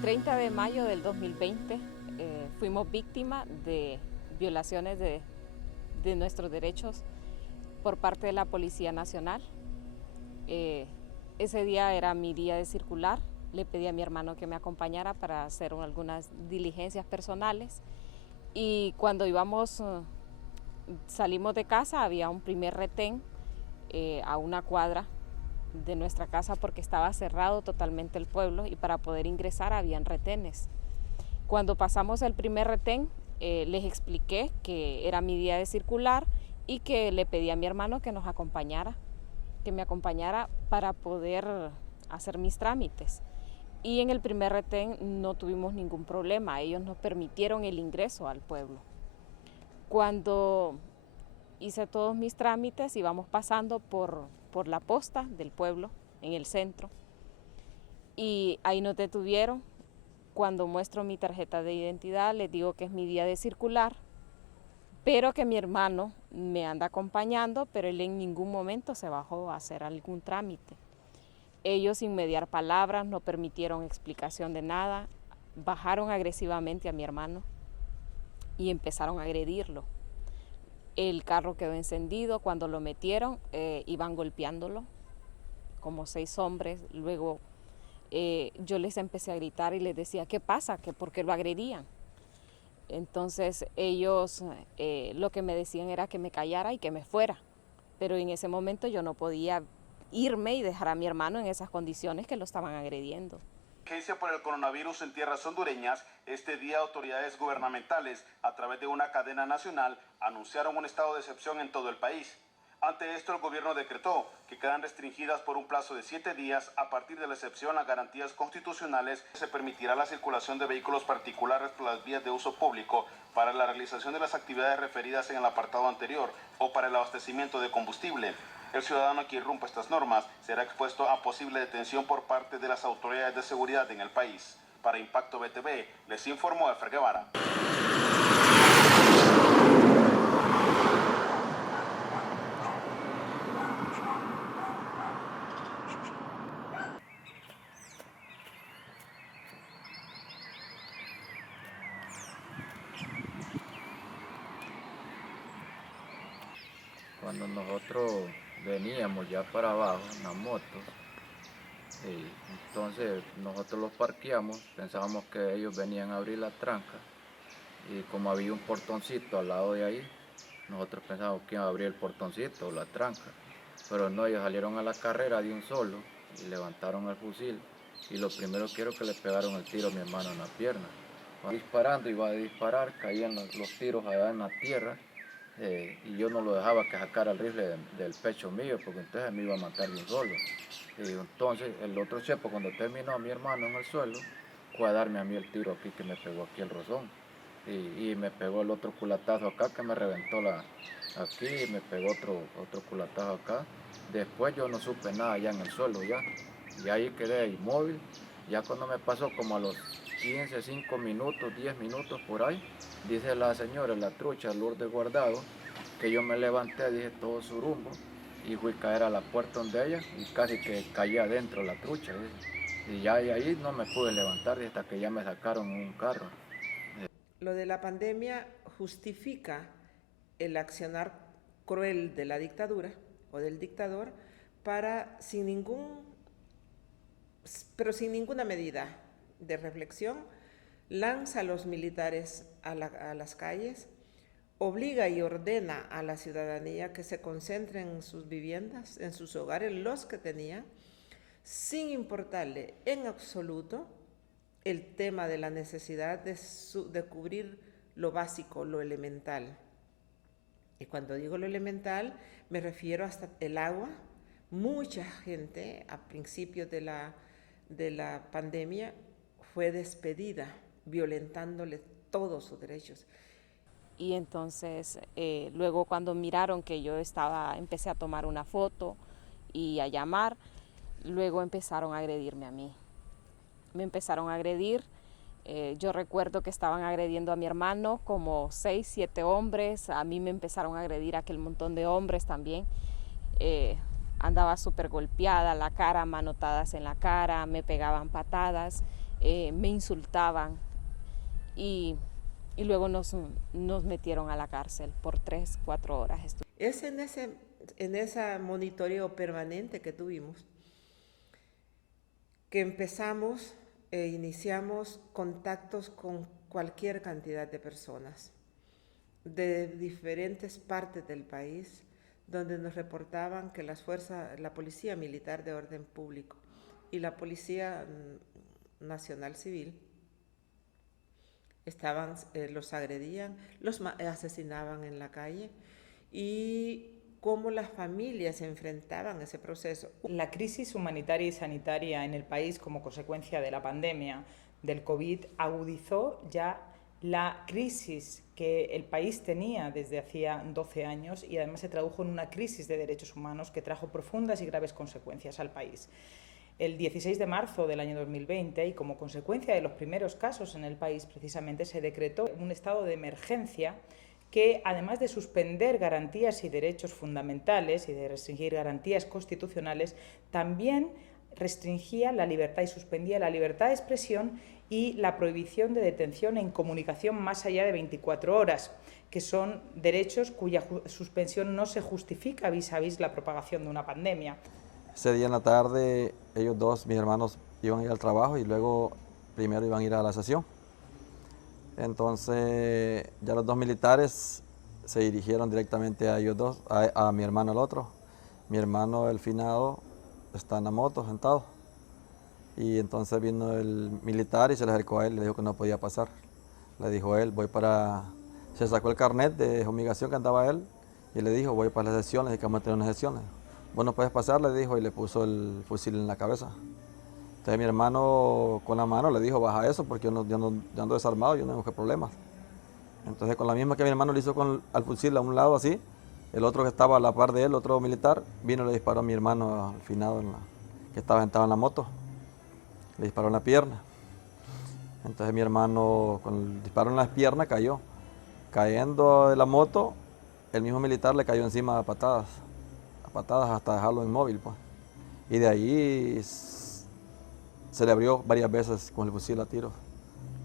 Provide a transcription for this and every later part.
30 de mayo del 2020 fuimos víctimas de violaciones de nuestros derechos por parte de la Policía Nacional. Ese día era mi día de circular. Le pedí a mi hermano que me acompañara para hacer algunas diligencias personales, y cuando salimos de casa, había un primer retén a una cuadra de nuestra casa porque estaba cerrado totalmente el pueblo y para poder ingresar habían retenes. Cuando pasamos el primer retén, les expliqué que era mi día de circular y que le pedí a mi hermano que me acompañara para poder hacer mis trámites. Y en el primer retén no tuvimos ningún problema, ellos nos permitieron el ingreso al pueblo. Cuando hice todos mis trámites, íbamos pasando por la posta del pueblo, en el centro, y ahí nos detuvieron. Cuando muestro mi tarjeta de identidad, les digo que es mi día de circular, pero que mi hermano me anda acompañando, pero él en ningún momento se bajó a hacer algún trámite. Ellos, sin mediar palabras, no permitieron explicación de nada, bajaron agresivamente a mi hermano y empezaron a agredirlo. El carro quedó encendido. Cuando lo metieron, iban golpeándolo, como 6 hombres. Luego yo les empecé a gritar y les decía, ¿qué pasa? ¿Por qué lo agredían? Entonces ellos lo que me decían era que me callara y que me fuera. Pero en ese momento yo no podía irme y dejar a mi hermano en esas condiciones que lo estaban agrediendo. Emergencia por el coronavirus en tierras hondureñas, este día autoridades gubernamentales, a través de una cadena nacional, anunciaron un estado de excepción en todo el país. Ante esto, el gobierno decretó que quedan restringidas por un plazo de 7 días a partir de la excepción las garantías constitucionales. Se permitirá la circulación de vehículos particulares por las vías de uso público para la realización de las actividades referidas en el apartado anterior o para el abastecimiento de combustible. El ciudadano que irrumpa estas normas será expuesto a posible detención por parte de las autoridades de seguridad en el país. Para Impacto BTV, les informó Efraín Guevara. Cuando nosotros veníamos ya para abajo en las motos, entonces nosotros los parqueamos, pensábamos que ellos venían a abrir la tranca, y como había un portoncito al lado de ahí, nosotros pensábamos que iban a abrir el portoncito o la tranca, pero no, ellos salieron a la carrera de un solo y levantaron el fusil, y lo primero que era que le pegaron el tiro a mi hermano en la pierna. Disparando, iba a disparar, caían los tiros allá en la tierra. Y yo no lo dejaba que sacara el rifle del pecho mío, porque entonces me iba a matar de un solo. Y entonces el otro chepo, cuando terminó a mi hermano en el suelo, fue a darme a mí el tiro aquí, que me pegó aquí el rozón. Y me pegó el otro culatazo acá, que me reventó aquí, y me pegó otro culatazo acá. Después yo no supe nada ya en el suelo ya. Y ahí quedé inmóvil. Ya cuando me pasó como a los 15, 5 minutos, 10 minutos por ahí, dice la señora, la trucha Lourdes Guardado, que yo me levanté, dije todo su rumbo, y fui a caer a la puerta donde ella, y casi que caí adentro la trucha. Y ya de ahí no me pude levantar hasta que ya me sacaron en un carro. Lo de la pandemia justifica el accionar cruel de la dictadura o del dictador sin ninguna medida de reflexión, lanza a los militares a las calles, obliga y ordena a la ciudadanía que se concentren en sus viviendas, en sus hogares, los que tenían, sin importarle en absoluto el tema de la necesidad de cubrir lo básico, lo elemental. Y cuando digo lo elemental, me refiero hasta el agua. Mucha gente a principios de la pandemia fue despedida, violentándole todos sus derechos. Y entonces luego cuando miraron que yo empecé a tomar una foto y a llamar, luego empezaron a agredirme a mí. Me empezaron a agredir. Yo recuerdo que estaban agrediendo a mi hermano como 6, 7 hombres. A mí me empezaron a agredir aquel montón de hombres también. Andaba súper golpeada, la cara, manotadas en la cara, me pegaban patadas. me insultaban y luego nos metieron a la cárcel por 3-4 horas. Es en ese monitoreo permanente que tuvimos que empezamos e iniciamos contactos con cualquier cantidad de personas de diferentes partes del país, donde nos reportaban que la Policía Militar de Orden Público y la Policía Nacional Civil los agredían, los asesinaban en la calle, y cómo las familias se enfrentaban a ese proceso. La crisis humanitaria y sanitaria en el país como consecuencia de la pandemia del COVID agudizó ya la crisis que el país tenía desde hacía 12 años y además se tradujo en una crisis de derechos humanos que trajo profundas y graves consecuencias al país. El 16 de marzo del año 2020, y como consecuencia de los primeros casos en el país, precisamente se decretó un estado de emergencia que, además de suspender garantías y derechos fundamentales y de restringir garantías constitucionales, también restringía la libertad y suspendía la libertad de expresión y la prohibición de detención e incomunicación más allá de 24 horas, que son derechos cuya suspensión no se justifica vis a vis la propagación de una pandemia. Ese día en la tarde, ellos dos, mis hermanos, iban a ir al trabajo y luego primero iban a ir a la sesión. Entonces ya los dos militares se dirigieron directamente a ellos dos, a mi hermano el otro. Mi hermano, el finado, está en la moto sentado. Y entonces vino el militar y se le acercó a él y le dijo que no podía pasar. Le dijo él, se sacó el carnet de fumigación que andaba él y le dijo, voy para las sesiones y que vamos a tener unas sesiones. Bueno, puedes pasar, le dijo, y le puso el fusil en la cabeza. Entonces mi hermano con la mano le dijo, baja eso porque yo ando desarmado, yo no tengo problemas. Entonces con la misma que mi hermano le hizo al fusil a un lado así, el otro que estaba a la par de él, otro militar, vino y le disparó a mi hermano al finado que estaba sentado en la moto. Le disparó en la pierna. Entonces mi hermano con el disparo en la pierna cayó. Cayendo de la moto, el mismo militar le cayó encima a patadas hasta dejarlo inmóvil, pues. Y de ahí se le abrió varias veces con el fusil a tiros,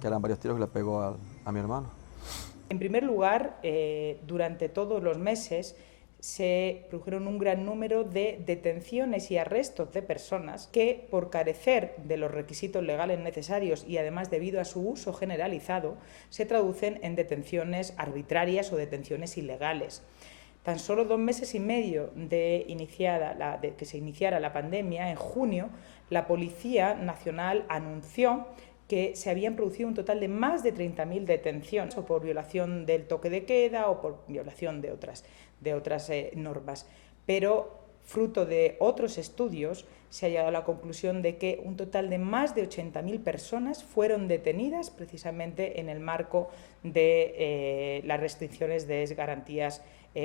que eran varios tiros que le pegó a mi hermano. En primer lugar, durante todos los meses se produjeron un gran número de detenciones y arrestos de personas que, por carecer de los requisitos legales necesarios y además debido a su uso generalizado, se traducen en detenciones arbitrarias o detenciones ilegales. Tan solo 2 meses y medio de que se iniciara la pandemia, en junio, la Policía Nacional anunció que se habían producido un total de más de 30.000 detenciones, o por violación del toque de queda o por violación de otras normas. Pero, fruto de otros estudios, se ha llegado a la conclusión de que un total de más de 80.000 personas fueron detenidas precisamente en el marco de las restricciones de garantías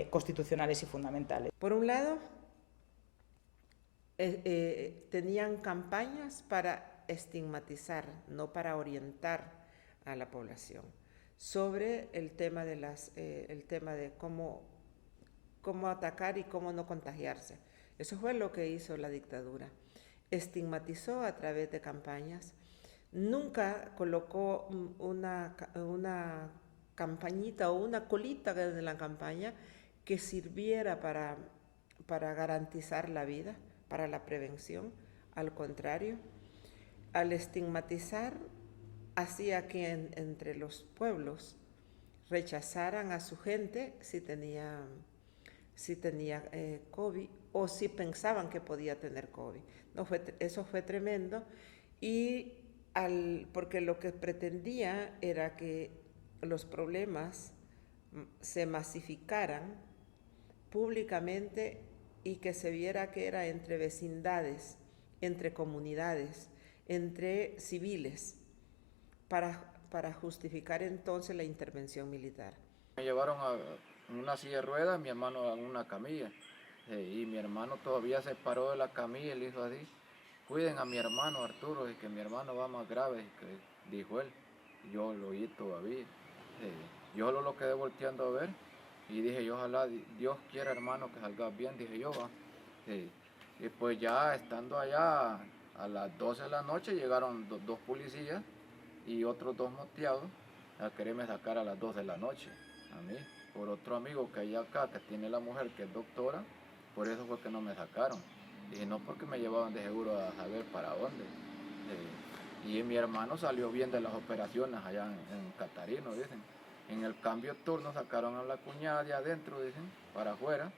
constitucionales y fundamentales. Por un lado, tenían campañas para estigmatizar, no para orientar a la población sobre el tema de cómo atacar y cómo no contagiarse. Eso fue lo que hizo la dictadura. Estigmatizó a través de campañas. Nunca colocó una campañita o una colita de la campaña que sirviera para garantizar la vida, para la prevención. Al contrario, al estigmatizar, hacía que entre los pueblos rechazaran a su gente si tenía COVID o si pensaban que podía tener COVID. Eso fue tremendo, porque lo que pretendía era que los problemas se masificaran públicamente y que se viera que era entre vecindades, entre comunidades, entre civiles, para justificar entonces la intervención militar. Me llevaron a una silla de ruedas, mi hermano en una camilla, y mi hermano todavía se paró de la camilla y le dijo así, cuiden a mi hermano Arturo, y que mi hermano va más grave, que dijo él. Yo lo oí todavía. Yo lo quedé volteando a ver y dije yo, ojalá Dios quiera, hermano, que salgas bien, dije yo, va. Y pues ya estando allá a las 12 de la noche llegaron dos policías y otros dos moteados a quererme sacar a las 2 de la noche, a mí, por otro amigo que hay acá, que tiene la mujer que es doctora, por eso fue que no me sacaron. Y no porque me llevaban de seguro a saber para dónde. Y mi hermano salió bien de las operaciones allá en Catarino, dicen. En el cambio de turno sacaron a la cuñada de adentro, dicen, para afuera,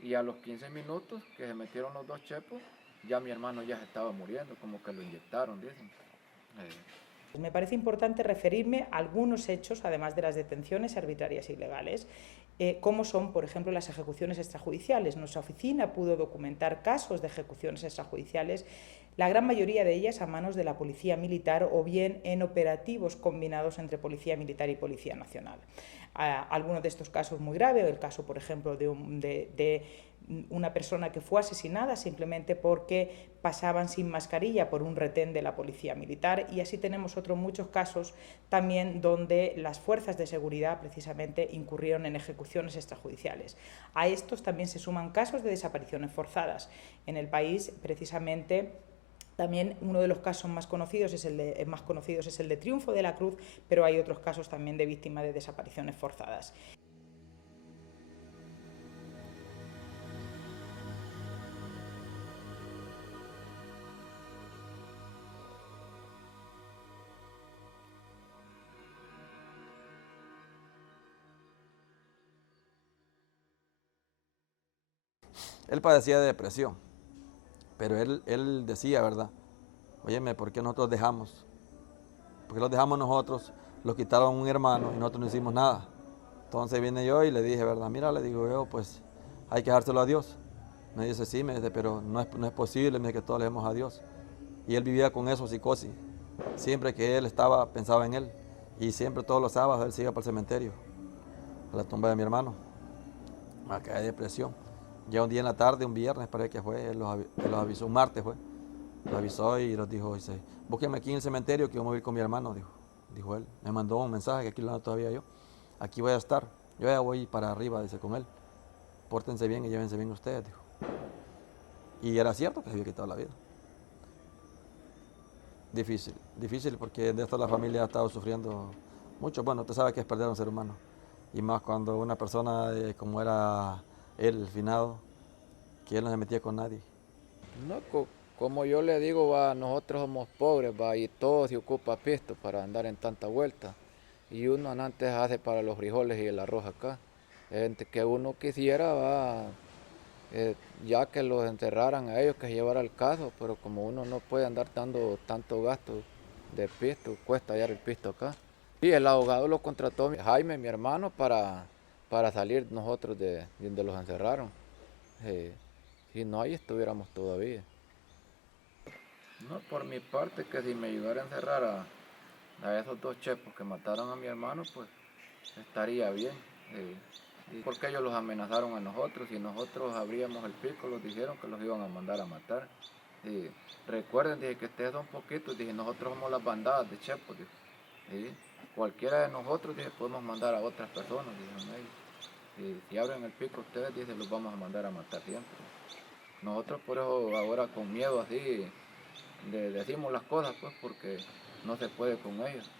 y a los 15 minutos que se metieron los dos chepos, ya mi hermano ya se estaba muriendo, como que lo inyectaron, dicen. Me parece importante referirme a algunos hechos, además de las detenciones arbitrarias e ilegales, como son, por ejemplo, las ejecuciones extrajudiciales. Nuestra oficina pudo documentar casos de ejecuciones extrajudiciales, la gran mayoría de ellas a manos de la Policía Militar o bien en operativos combinados entre Policía Militar y Policía Nacional. Algunos de estos casos muy graves, el caso, por ejemplo, de una persona que fue asesinada simplemente porque pasaban sin mascarilla por un retén de la Policía Militar, y así tenemos otros muchos casos también donde las fuerzas de seguridad precisamente incurrieron en ejecuciones extrajudiciales. A estos también se suman casos de desapariciones forzadas. En el país, precisamente, también uno de los casos más conocidos es el de Triunfo de la Cruz, pero hay otros casos también de víctimas de desapariciones forzadas. Él padecía de depresión, pero él decía, ¿verdad? Óyeme, ¿por qué nosotros dejamos? ¿Por qué los dejamos nosotros? Los quitaron un hermano y nosotros no hicimos nada. Entonces viene yo y le dije, ¿verdad? Mira, le digo yo, pues hay que dejárselo a Dios. Me dice, sí, me dice, pero no es posible, me dice, que todos le demos a Dios. Y él vivía con eso, psicosis. Siempre que él pensaba en él. Y siempre todos los sábados él se iba para el cementerio, a la tumba de mi hermano, a caer de depresión. Ya un día en la tarde, un viernes parece que fue, él los avisó, un martes fue, los avisó y los dijo, dice, búsquenme aquí en el cementerio que yo me voy con mi hermano, dijo él. Me mandó un mensaje, que aquí lo ando todavía yo, aquí voy a estar, yo ya voy para arriba, dice, con él. Pórtense bien y llévense bien ustedes, dijo. Y era cierto que se había quitado la vida. Difícil porque de esto la familia ha estado sufriendo mucho. Bueno, usted sabe que es perder a un ser humano. Y más cuando una persona como era él, el finado, que él no se metía con nadie. No, como yo le digo, nosotros somos pobres, y todo se ocupa pisto para andar en tanta vuelta. Y uno antes hace para los frijoles y el arroz acá. Gente que uno quisiera, ya que los enterraran a ellos, que se llevara el caso, pero como uno no puede andar dando tanto gasto de pisto, cuesta hallar el pisto acá. Y el abogado lo contrató Jaime, mi hermano, para salir nosotros de donde los encerraron. Si no, ahí estuviéramos todavía. No, por mi parte, que si me ayudara a encerrar a esos dos chepos que mataron a mi hermano, pues estaría bien. Porque ellos los amenazaron a nosotros, y nosotros abríamos el pico, los dijeron que los iban a mandar a matar. Recuerden, dije, que ustedes son poquitos, dije, nosotros somos las bandadas de chepos, dije. Cualquiera de nosotros, dije, podemos mandar a otras personas, dijeron ellos. Si abren el pico ustedes, dicen, los vamos a mandar a matar siempre. Nosotros por eso ahora con miedo así decimos las cosas, pues, porque no se puede con ellos.